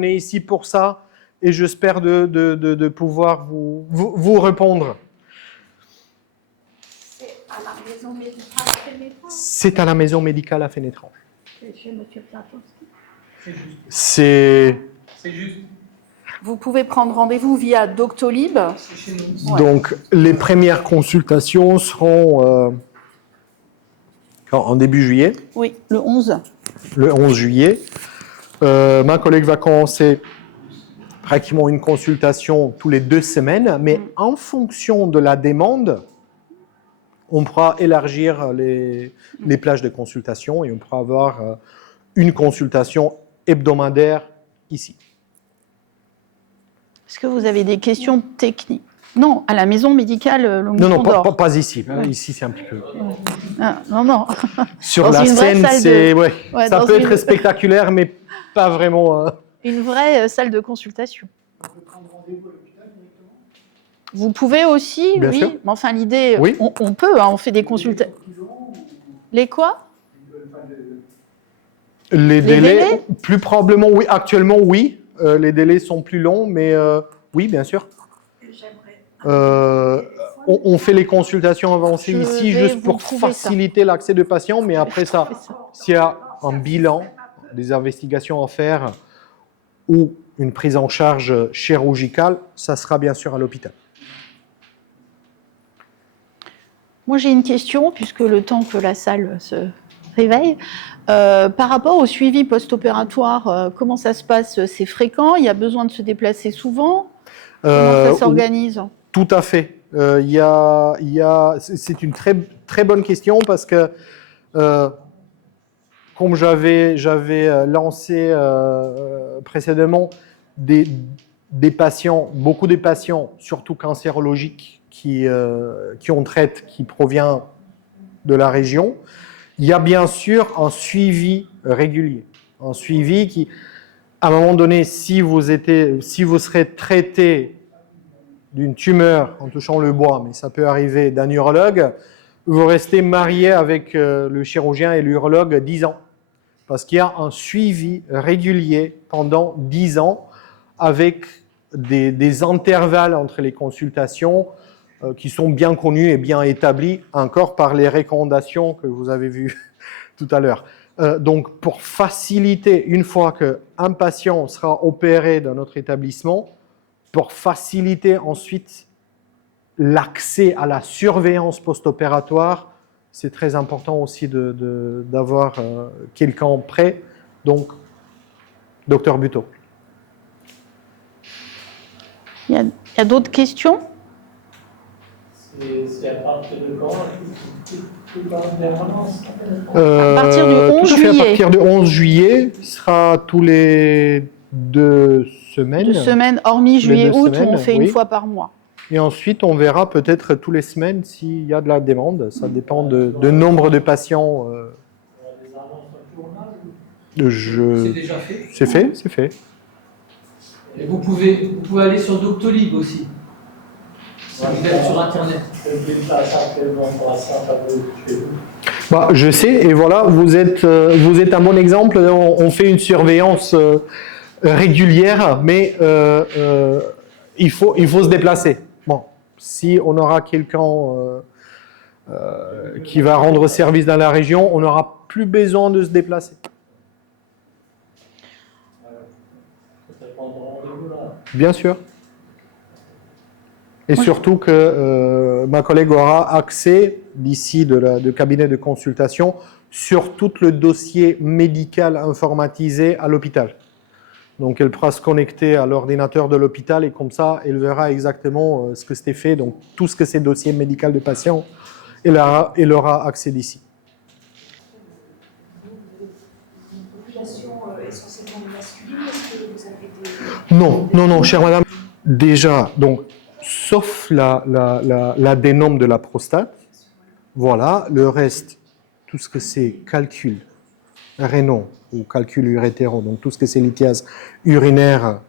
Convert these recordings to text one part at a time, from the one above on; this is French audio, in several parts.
On est ici pour ça et j'espère de pouvoir vous répondre. C'est à la maison médicale à Fénétrange. C'est à la maison médicale à Fénétrange. C'est chez M. Platowski. C'est juste. Vous pouvez prendre rendez-vous via Doctolib. C'est chez nous. Ouais. Donc, les premières consultations seront en début juillet. Oui, le 11. Le 11 juillet. Ma collègue va commencer pratiquement une consultation tous les 2 semaines, mais en fonction de la demande, on pourra élargir les plages de consultation et on pourra avoir une consultation hebdomadaire ici. Est-ce que vous avez des questions techniques? Non, à la maison médicale Non, Longchamp pas ici. Ouais. Ici, c'est un petit peu. Ah, non. Sur Dans la une vraie scène, salle c'est de- ouais, Ouais, ça dans peut une- être spectaculaire, mais pas vraiment. Une vraie salle de consultation. Vous pouvez aussi, Bien oui. sûr. Mais enfin, l'idée, Oui. on peut, hein, on fait des consultations. Les quoi? Les délais délais, plus probablement, oui. Actuellement, oui. Les délais sont plus longs, mais oui, bien sûr. On fait les consultations avancées Je ici vais juste vous pour trouver ça. faciliter l'accès de patients, mais après ça, trouver ça. s'il y a un bilan, des investigations à faire ou une prise en charge chirurgicale, ça sera bien sûr à l'hôpital. Moi, j'ai une question, puisque le temps que la salle se réveille. Par rapport au suivi post-opératoire, comment ça se passe? C'est fréquent? Il y a besoin de se déplacer souvent? Comment ça s'organise? Tout à fait. C'est une très bonne question parce que, comme j'avais lancé précédemment, des patients, beaucoup de patients, surtout cancérologiques, qui traite, qui provient de la région, il y a bien sûr un suivi régulier. Un suivi qui, à un moment donné, si vous serez traité d'une tumeur en touchant le bois, mais ça peut arriver d'un urologue, vous restez marié avec le chirurgien et l'urologue 10 ans. Parce qu'il y a un suivi régulier pendant 10 ans avec des intervalles entre les consultations qui sont bien connus et bien établis, encore par les recommandations que vous avez vues tout à l'heure. Donc, pour faciliter, une fois qu'un patient sera opéré dans notre établissement, pour faciliter ensuite l'accès à la surveillance post-opératoire, c'est très important aussi d'avoir quelqu'un prêt, donc Dr Buteau. Il y a d'autres questions? C'est à partir de quand? À partir du 11 tout à fait, juillet. à partir du 11 juillet, ce sera tous les 2 semaines. 2 semaines, hormis Tous les juillet, 2 août, où semaines, on fait oui. une fois par mois. Et ensuite, on verra peut-être tous les semaines s'il y a de la demande. Ça dépend de nombre de patients. C'est déjà fait. C'est fait. Et vous pouvez aller sur Doctolib aussi. Si vous êtes sur Internet. Bah, je sais, et voilà, vous êtes un bon exemple. On fait une surveillance régulière, mais il faut se déplacer. Bon, si on aura quelqu'un qui va rendre service dans la région, on n'aura plus besoin de se déplacer. Bien sûr. Et surtout que ma collègue aura accès, d'ici de cabinet de consultation, sur tout le dossier médical informatisé à l'hôpital. Donc elle pourra se connecter à l'ordinateur de l'hôpital et comme ça, elle verra exactement ce que c'était fait. Donc tout ce que c'est dossier médical de patient, elle aura accès d'ici. Essentiellement masculine, est-ce que vous avez des... Non, chère madame. Déjà, donc, sauf l'adénome de la prostate, voilà, le reste, tout ce que c'est calcul rénaux ou calcul urétéraux, donc tout ce que c'est lithiase urinaire,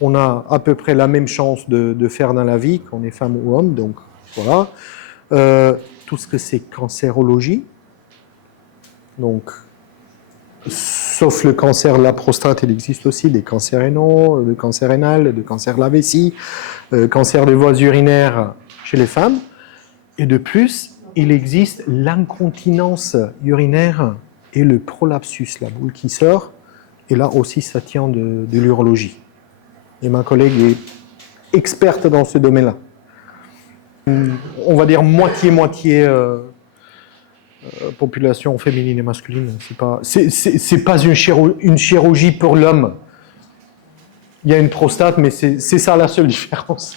on a à peu près la même chance de faire dans la vie, qu'on est femme ou homme, donc voilà. Tout ce que c'est cancérologie, donc sauf le cancer de la prostate, il existe aussi des cancers rénaux, de cancer rénal, de cancer de la vessie, cancer des voies urinaires chez les femmes. Et de plus, il existe l'incontinence urinaire et le prolapsus, la boule qui sort. Et là aussi, ça tient de l'urologie. Et ma collègue est experte dans ce domaine-là. On va dire moitié-moitié population féminine et masculine. C'est pas une chirurgie pour l'homme. Il y a une prostate, mais c'est ça la seule différence.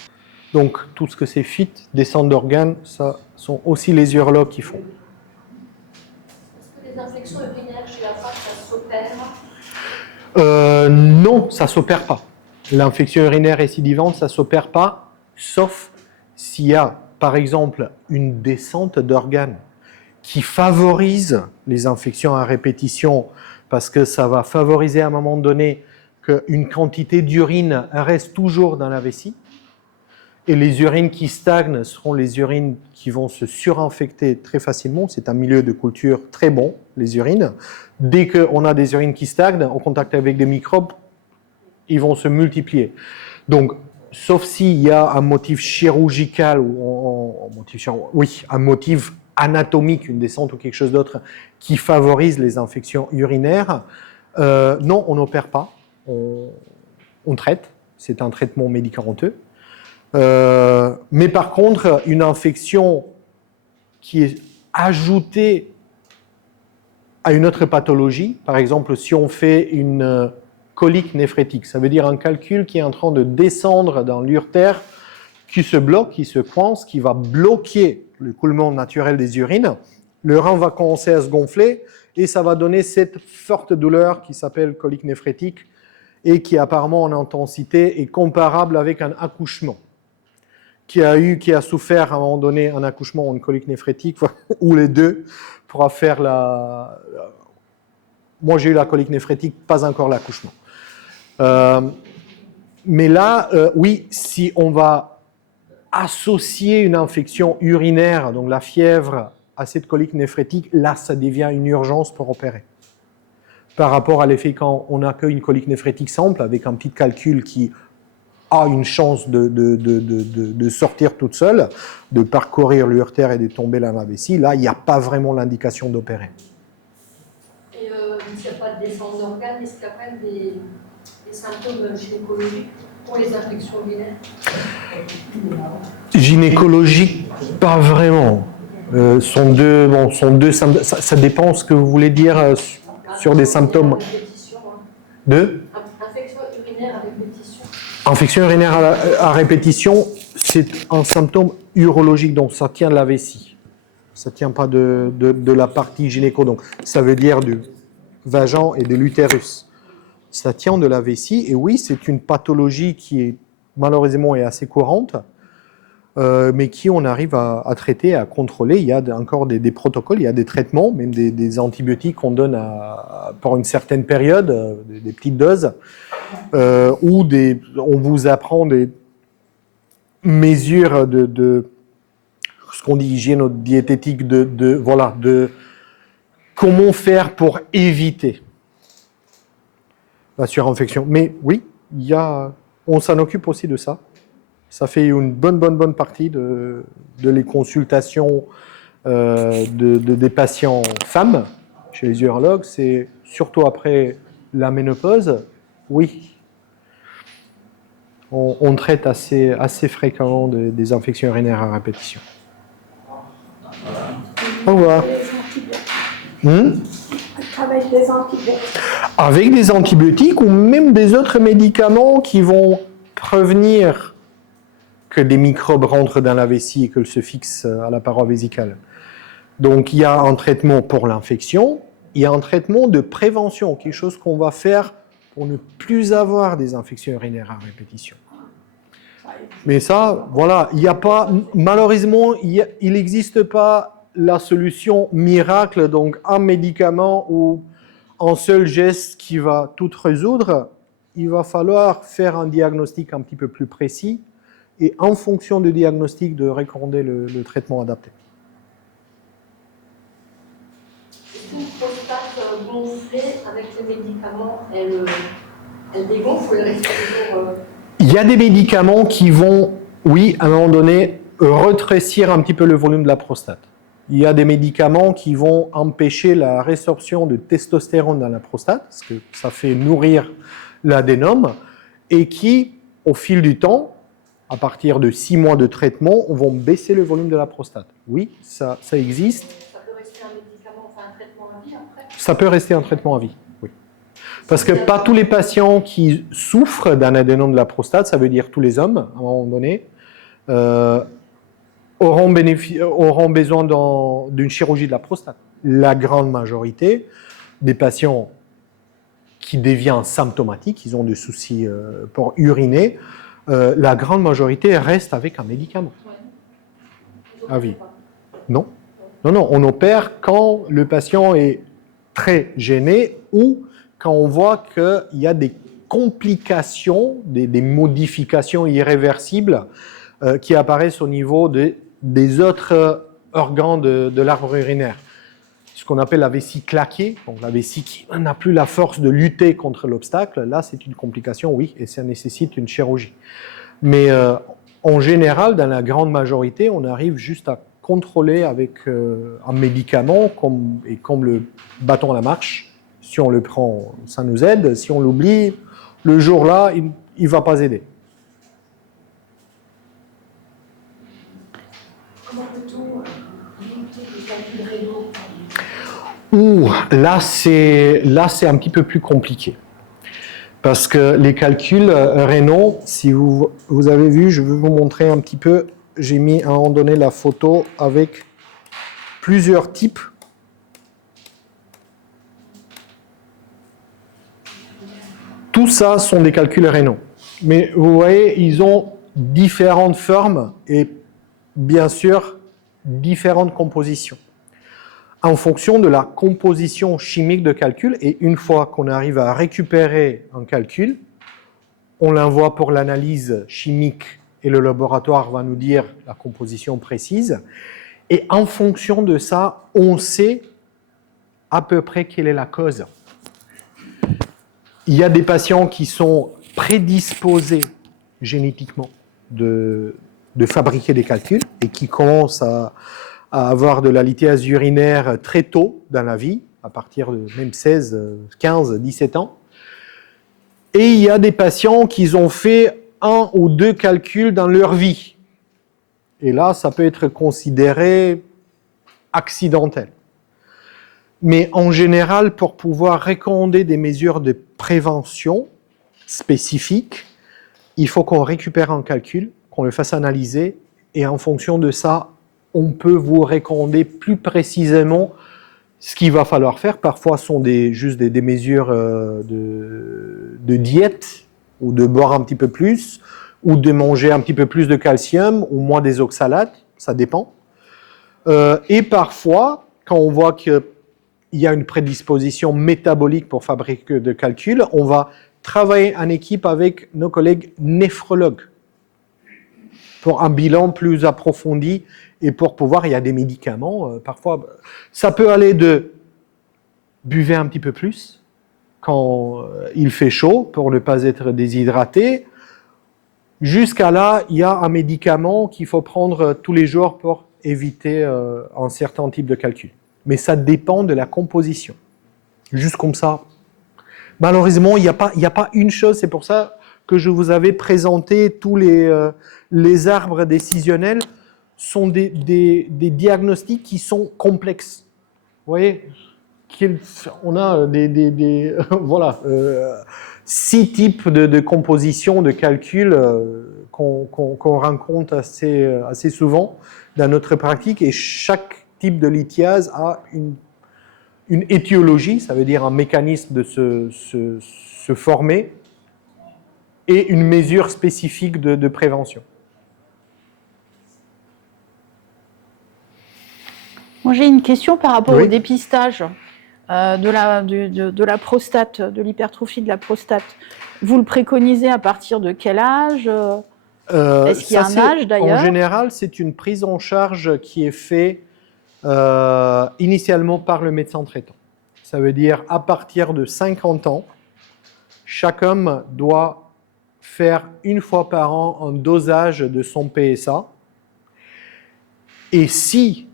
Donc, tout ce que c'est fit, descente d'organes, ça sont aussi les urologues qui font. Est-ce que les infections urinaires chez la femme, ça s'opère? Non, ça ne s'opère pas. L'infection urinaire récidivante, ça ne s'opère pas, sauf s'il y a, par exemple, une descente d'organes qui favorise les infections à répétition, parce que ça va favoriser à un moment donné qu'une quantité d'urine reste toujours dans la vessie. Et les urines qui stagnent seront les urines qui vont se surinfecter très facilement. C'est un milieu de culture très bon, les urines. Dès qu'on a des urines qui stagnent, en contact avec des microbes, ils vont se multiplier. Donc, sauf s'il y a un motif chirurgical ou un motif anatomique, une descente ou quelque chose d'autre qui favorise les infections urinaires, non, on n'opère pas. On traite. C'est un traitement médicamenteux. Mais par contre, une infection qui est ajoutée à une autre pathologie, par exemple, si on fait une colique néphrétique, ça veut dire un calcul qui est en train de descendre dans l'urtère, qui se bloque, qui se coince, qui va bloquer le coulement naturel des urines. Le rein va commencer à se gonfler et ça va donner cette forte douleur qui s'appelle colique néphrétique et qui apparemment en intensité est comparable avec un accouchement. Qui a souffert à un moment donné un accouchement ou une colique néphrétique, ou les deux, pourra faire Moi, j'ai eu la colique néphrétique, pas encore l'accouchement. Mais là, oui, si on va associer une infection urinaire, donc la fièvre, à cette colique néphrétique, là, ça devient une urgence pour opérer. Par rapport à l'effet quand on accueille une colique néphrétique simple, avec un petit calcul qui a une chance de sortir toute seule, de parcourir l'urtère et de tomber dans la vessie, là, il n'y a pas vraiment l'indication d'opérer. Et s'il n'y a pas de descente d'organes, est-ce qu'il y a quand même des symptômes gynécologiques pour les infections urinaires? Gynécologique, pas vraiment. Sont deux symptômes. Ça dépend ce que vous voulez dire sur des symptômes. De Infection urinaire à répétition. Infection urinaire à répétition, c'est un symptôme urologique, donc ça tient de la vessie. Ça ne tient pas de la partie gynéco, donc ça veut dire du vagin et de l'utérus. Ça tient de la vessie, et oui, c'est une pathologie qui est malheureusement est assez courante, mais qui on arrive à traiter, à contrôler. Il y a encore des protocoles, il y a des traitements, même des antibiotiques qu'on donne pour une certaine période, des petites doses, où on vous apprend des mesures de ce qu'on dit hygiéno-diététique, de comment faire pour éviter la surinfection. Mais oui, on s'en occupe aussi de ça. Ça fait une bonne partie de les consultations des patients femmes chez les urologues. C'est surtout après la ménopause, oui. On traite assez fréquemment des infections urinaires à répétition. Au revoir. Avec des antibiotiques. Avec des antibiotiques ou même des autres médicaments qui vont prévenir que des microbes rentrent dans la vessie et qu'elles se fixent à la paroi vésicale. Donc il y a un traitement pour l'infection, il y a un traitement de prévention, quelque chose qu'on va faire pour ne plus avoir des infections urinaires à répétition. Mais ça, voilà, il n'y a pas, malheureusement, il n'existe pas la solution miracle, donc un médicament ou un seul geste qui va tout résoudre. Il va falloir faire un diagnostic un petit peu plus précis et en fonction du diagnostic de recommander le traitement adapté. Est-ce qu'une prostate prostate gonflée avec les médicaments, elle dégonfle ou elle reste toujours... Il y a des médicaments qui vont, oui, à un moment donné, rétrécir un petit peu le volume de la prostate. Il y a des médicaments qui vont empêcher la résorption de testostérone dans la prostate, parce que ça fait nourrir l'adénome, et qui, au fil du temps, à partir de 6 mois de traitement, vont baisser le volume de la prostate. Oui, ça existe. Ça peut rester un médicament, enfin un traitement à vie après? Ça peut rester un traitement à vie, oui. Parce que pas tous les patients qui souffrent d'un adénome de la prostate, ça veut dire tous les hommes, à un moment donné, auront besoin d'une chirurgie de la prostate. La grande majorité des patients qui deviennent symptomatiques, ils ont des soucis pour uriner, la grande majorité reste avec un médicament. À vie. Non. Non, non, on opère quand le patient est très gêné ou quand on voit qu'il y a des complications, des modifications irréversibles qui apparaissent au niveau des autres organes de l'arbre urinaire. Ce qu'on appelle la vessie claquée, donc la vessie qui n'a plus la force de lutter contre l'obstacle, là c'est une complication, oui, et ça nécessite une chirurgie. Mais en général, dans la grande majorité, on arrive juste à contrôler avec un médicament comme le bâton à la marche. Si on le prend, ça nous aide. Si on l'oublie, le jour-là, il ne va pas aider. Comment peut-on limiter les calculs rénaux? Là c'est un petit peu plus compliqué. Parce que les calculs rénaux, si vous avez vu, je vais vous montrer un petit peu, j'ai mis à un moment donné la photo avec plusieurs types. Tout ça sont des calculs rénaux. Mais vous voyez, ils ont différentes formes et bien sûr différentes compositions. En fonction de la composition chimique de calcul, et une fois qu'on arrive à récupérer un calcul, on l'envoie pour l'analyse chimique et le laboratoire va nous dire la composition précise. Et en fonction de ça, on sait à peu près quelle est la cause. Il y a des patients qui sont prédisposés génétiquement de fabriquer des calculs et qui commencent à avoir de la lithiase urinaire très tôt dans la vie, à partir de même 16, 15, 17 ans. Et il y a des patients qui ont fait 1 ou 2 calculs dans leur vie. Et là, ça peut être considéré accidentel. Mais en général, pour pouvoir recommander des mesures de prévention spécifiques, il faut qu'on récupère un calcul, qu'on le fasse analyser, et en fonction de ça, on peut vous recommander plus précisément ce qu'il va falloir faire. Parfois, ce sont juste des mesures de diète, ou de boire un petit peu plus, ou de manger un petit peu plus de calcium, ou moins des oxalates, ça dépend. Et parfois, quand on voit qu'il y a une prédisposition métabolique pour fabriquer de calculs, on va travailler en équipe avec nos collègues néphrologues pour un bilan plus approfondi et pour pouvoir, il y a des médicaments, parfois, ça peut aller de buvez un petit peu plus quand il fait chaud pour ne pas être déshydraté, jusqu'à là, il y a un médicament qu'il faut prendre tous les jours pour éviter un certain type de calcul. Mais ça dépend de la composition. Juste comme ça. Malheureusement, il n'y a pas une chose, c'est pour ça que je vous avais présenté tous les arbres décisionnels sont des diagnostics qui sont complexes. Vous voyez, on a voilà, 6 types de composition, de calcul qu'on rencontre assez souvent dans notre pratique, et chaque type de lithiase a une étiologie, ça veut dire un mécanisme de se former, et une mesure spécifique de prévention. Moi, j'ai une question par rapport Oui. au dépistage de la prostate, de l'hypertrophie de la prostate. Vous le préconisez à partir de quel âge? Est-ce qu'il y a un âge d'ailleurs? En général, c'est une prise en charge qui est faite initialement par le médecin traitant. Ça veut dire à partir de 50 ans, chaque homme doit faire une fois par an un dosage de son PSA. Et si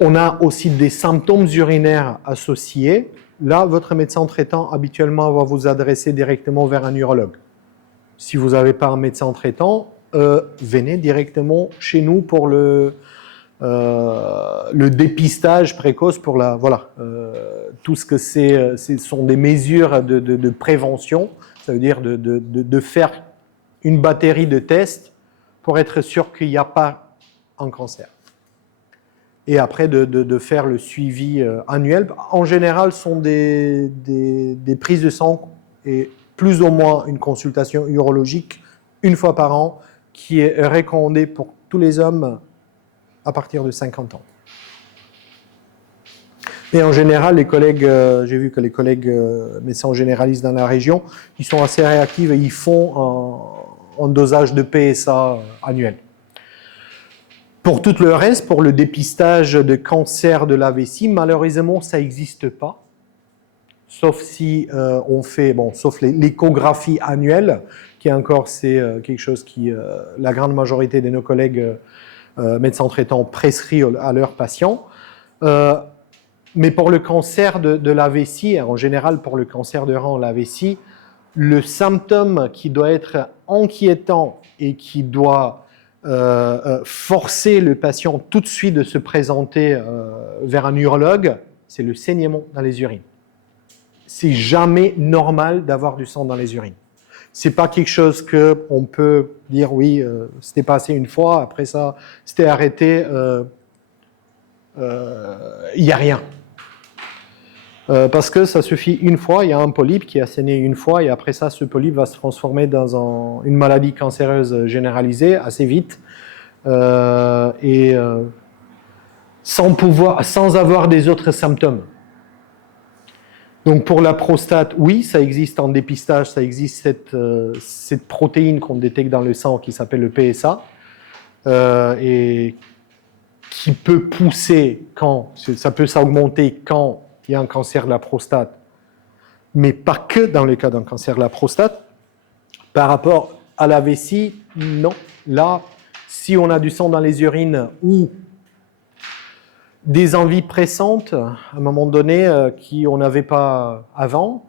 on a aussi des symptômes urinaires associés, là, votre médecin traitant habituellement va vous adresser directement vers un urologue. Si vous n'avez pas un médecin traitant, venez directement chez nous pour le dépistage précoce pour tout ce que ce sont des mesures de prévention, ça veut dire de faire une batterie de tests pour être sûr qu'il n'y a pas un cancer. Et après de faire le suivi annuel. En général, ce sont des prises de sang et plus ou moins une consultation urologique une fois par an qui est recommandée pour tous les hommes à partir de 50 ans. Et en général, les collègues, j'ai vu que les collègues médecins généralistes dans la région, ils sont assez réactifs et ils font un dosage de PSA annuel. Pour tout le reste, pour le dépistage de cancer de la vessie, malheureusement, ça n'existe pas. Sauf si on fait, sauf l'échographie annuelle, qui c'est quelque chose qui, la grande majorité de nos collègues médecins traitants prescrit à leurs patients. Mais pour le cancer de la vessie, en général pour le cancer de rein, la vessie, le symptôme qui doit être inquiétant et qui doit forcer le patient tout de suite de se présenter vers un urologue, c'est le saignement dans les urines. C'est jamais normal d'avoir du sang dans les urines. C'est pas quelque chose que on peut dire oui, c'était passé une fois, après ça, c'était arrêté, il n'y a rien. Parce que ça suffit une fois, il y a un polype qui a saigné une fois et après ça, ce polype va se transformer dans une maladie cancéreuse généralisée assez vite sans avoir des autres symptômes. Donc pour la prostate, oui, ça existe en dépistage, ça existe cette protéine qu'on détecte dans le sang qui s'appelle le PSA et qui peut pousser ça peut s'augmenter quand il y a un cancer de la prostate, mais pas que dans le cas d'un cancer de la prostate. Par rapport à la vessie, non. Là, si on a du sang dans les urines ou des envies pressantes, à un moment donné, qu'on n'avait pas avant,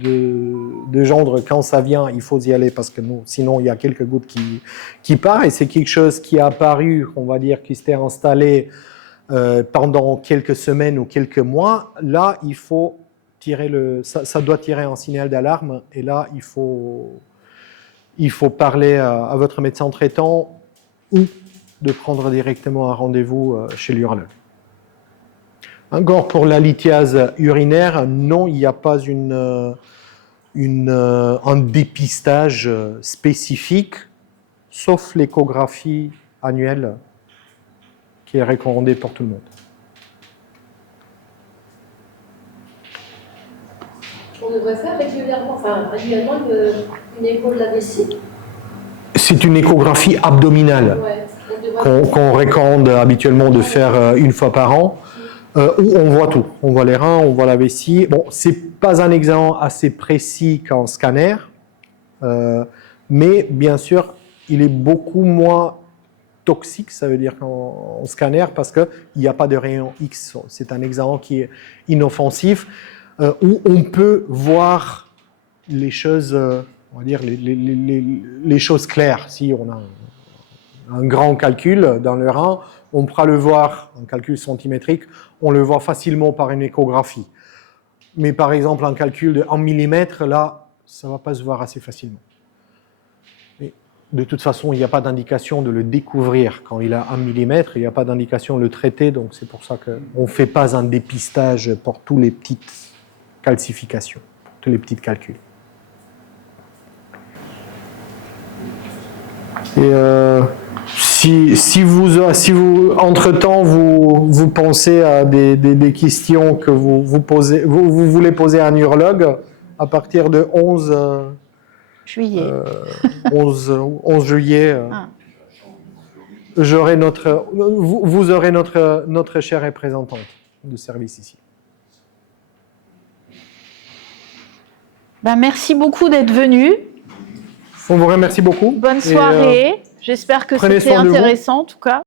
de gendre quand ça vient, il faut y aller parce que sinon il y a quelques gouttes qui partent et c'est quelque chose qui est apparu, on va dire, qui s'était installé pendant quelques semaines ou quelques mois. Là, il faut tirer ça doit tirer un signal d'alarme et là, il faut parler à votre médecin traitant ou de prendre directement un rendez-vous chez l'urologue. Encore pour la lithiase urinaire, non, il n'y a pas un dépistage spécifique, sauf l'échographie annuelle qui est recommandée pour tout le monde. On devrait faire régulièrement une écho de la vessie. C'est une échographie abdominale qu'on recommande habituellement de faire une fois par an, où on voit tout. On voit les reins, on voit la vessie. Bon, c'est pas un examen assez précis qu'en scanner, mais bien sûr, il est beaucoup moins toxique, ça veut dire qu'en scanner, parce qu'il n'y a pas de rayon X. C'est un examen qui est inoffensif, où on peut voir les choses, on va dire les choses claires. Si on a un grand calcul dans le rein, on pourra le voir, un calcul centimétrique, on le voit facilement par une échographie. Mais par exemple, un calcul de 1 mm, là, ça ne va pas se voir assez facilement. Et de toute façon, il n'y a pas d'indication de le découvrir quand il a 1 mm, il n'y a pas d'indication de le traiter, donc c'est pour ça qu'on ne fait pas un dépistage pour toutes les petites calcifications, pour tous les petits calculs. Et si vous entre-temps, vous pensez à des questions que vous voulez poser à un urologue, à partir de 11 juillet, vous aurez notre chère représentante de service ici. Ben, merci beaucoup d'être venu. On vous remercie beaucoup. Bonne Et, soirée. J'espère que prenez c'était soin de vous. intéressant en tout cas.